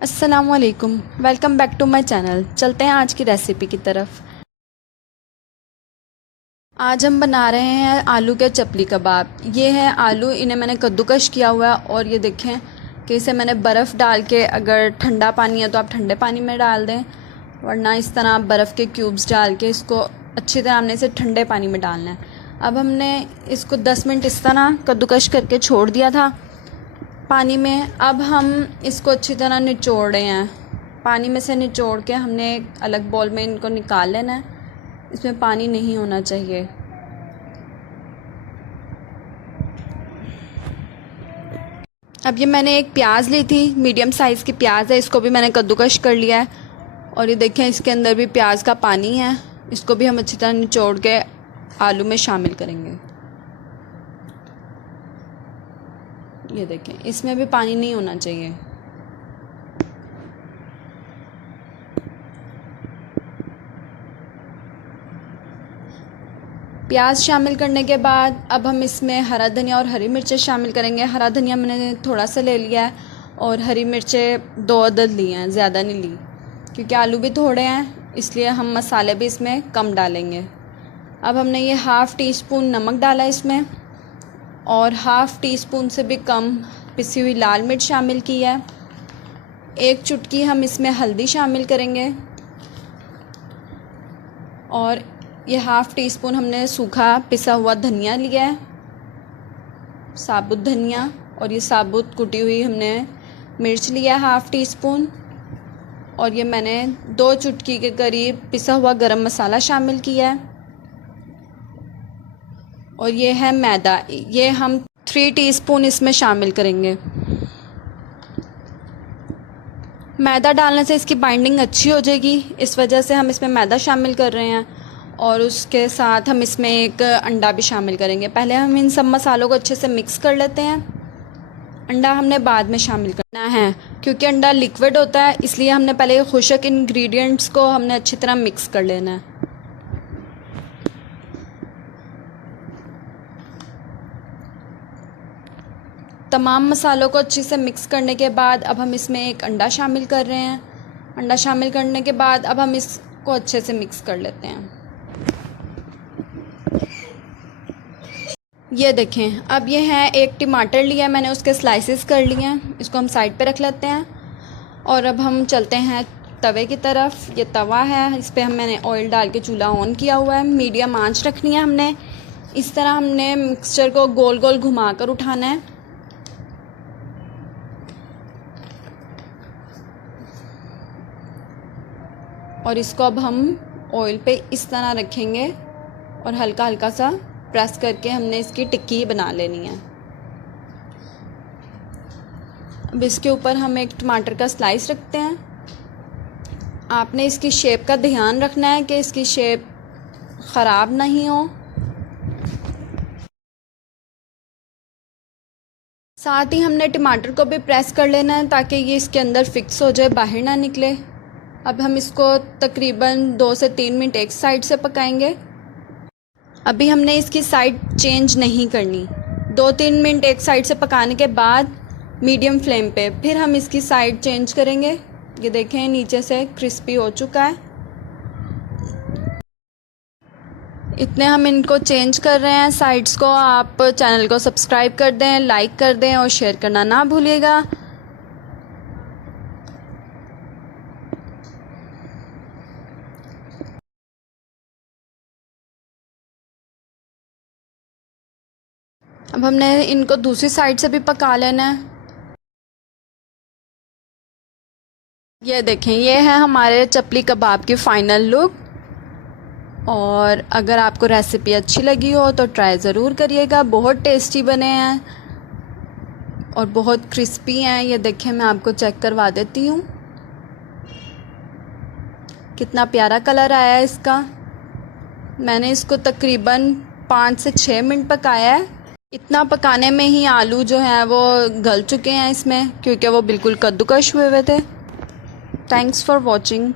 अस्सलामुअलैकुम, welcome back to my channel. चलते हैं आज की रेसिपी की तरफ। आज हम बना रहे हैं आलू के चपली कबाब। ये है आलू, इन्हें मैंने कद्दूकश किया हुआ है और ये देखें कि इसे मैंने बर्फ़ डाल के, अगर ठंडा पानी है तो आप ठंडे पानी में डाल दें, वरना इस तरह बर्फ़ के क्यूब्स डाल के इसको अच्छी तरह हमने इसे ठंडे पानी में डालना है। अब हमने इसको 10 मिनट इस तरह कद्दूकश करके छोड़ दिया था पानी में। अब हम इसको अच्छी तरह निचोड़ रहे हैं। पानी में से निचोड़ के हमने एक अलग बाउल में इनको निकाल लेना है। इसमें पानी नहीं होना चाहिए। अब ये मैंने एक प्याज ली थी, मीडियम साइज़ की प्याज है, इसको भी मैंने कद्दूकश कर लिया है। और ये देखें, इसके अंदर भी प्याज का पानी है, इसको भी हम अच्छी तरह निचोड़ के आलू में शामिल करेंगे। ये देखें, इसमें भी पानी नहीं होना चाहिए। प्याज शामिल करने के बाद अब हम इसमें हरा धनिया और हरी मिर्चें शामिल करेंगे। हरा धनिया मैंने थोड़ा सा ले लिया है और हरी मिर्चें 2 अदद ली हैं, ज़्यादा नहीं ली, क्योंकि आलू भी थोड़े हैं, इसलिए हम मसाले भी इसमें कम डालेंगे। अब हमने ये हाफ़ टी स्पून नमक डाला इसमें और हाफ़ टी स्पून से भी कम पिसी हुई लाल मिर्च शामिल की है। 1 चुटकी हम इसमें हल्दी शामिल करेंगे और ये हाफ़ टी स्पून हमने सूखा पिसा हुआ धनिया लिया है, साबुत धनिया। और ये साबुत कुटी हुई हमने मिर्च लिया है हाफ़ टी स्पून। और ये मैंने 2 चुटकी के करीब पिसा हुआ गरम मसाला शामिल किया है। और ये है मैदा, ये हम 3 टीस्पून इसमें शामिल करेंगे। मैदा डालने से इसकी बाइंडिंग अच्छी हो जाएगी, इस वजह से हम इसमें मैदा शामिल कर रहे हैं। और उसके साथ हम इसमें एक अंडा भी शामिल करेंगे। पहले हम इन सब मसालों को अच्छे से मिक्स कर लेते हैं। अंडा हमने बाद में शामिल करना है, क्योंकि अंडा लिक्विड होता है, इसलिए हमने पहले खुश्क इंग्रेडिएंट्स को हमने अच्छी तरह मिक्स कर लेना है। तमाम मसालों को अच्छे से मिक्स करने के बाद अब हम इसमें एक अंडा शामिल कर रहे हैं। अंडा शामिल करने के बाद अब हम इसको अच्छे से मिक्स कर लेते हैं। ये देखें, अब ये है, एक टमाटर लिया मैंने, उसके स्लाइसेस कर लिए हैं, इसको हम साइड पे रख लेते हैं। और अब हम चलते हैं तवे की तरफ। ये तवा है, इस पर मैंने ऑयल डाल के चूल्हा ऑन किया हुआ है। मीडियम आंच रखनी है हमने। इस तरह हमने मिक्सचर को गोल गोल घुमा कर उठाना है। और इसको अब हम ऑयल पे इस तरह रखेंगे और हल्का हल्का सा प्रेस करके हमने इसकी टिक्की बना लेनी है। अब इसके ऊपर हम एक टमाटर का स्लाइस रखते हैं। आपने इसकी शेप का ध्यान रखना है कि इसकी शेप ख़राब नहीं हो। साथ ही हमने टमाटर को भी प्रेस कर लेना है ताकि ये इसके अंदर फिक्स हो जाए, बाहर ना निकले। अब हम इसको तकरीबन 2 से 3 मिनट एक साइड से पकाएंगे। अभी हमने इसकी साइड चेंज नहीं करनी। 2-3 मिनट एक साइड से पकाने के बाद मीडियम फ्लेम पे फिर हम इसकी साइड चेंज करेंगे। ये देखें, नीचे से क्रिस्पी हो चुका है। इतने हम इनको चेंज कर रहे हैं साइड्स को। आप चैनल को सब्सक्राइब कर दें, लाइक कर दें और शेयर करना ना भूलिएगा। अब हमने इनको दूसरी साइड से भी पका लेना है। ये देखें, ये है हमारे चपली कबाब की फ़ाइनल लुक। और अगर आपको रेसिपी अच्छी लगी हो तो ट्राई ज़रूर करिएगा। बहुत टेस्टी बने हैं और बहुत क्रिस्पी हैं। ये देखें, मैं आपको चेक करवा देती हूँ, कितना प्यारा कलर आया है इसका। मैंने इसको तकरीबन 5 से 6 मिनट पकाया है। इतना पकाने में ही आलू जो हैं वो गल चुके हैं इसमें, क्योंकि वो बिल्कुल कद्दूकश हुए थे। Thanks for watching.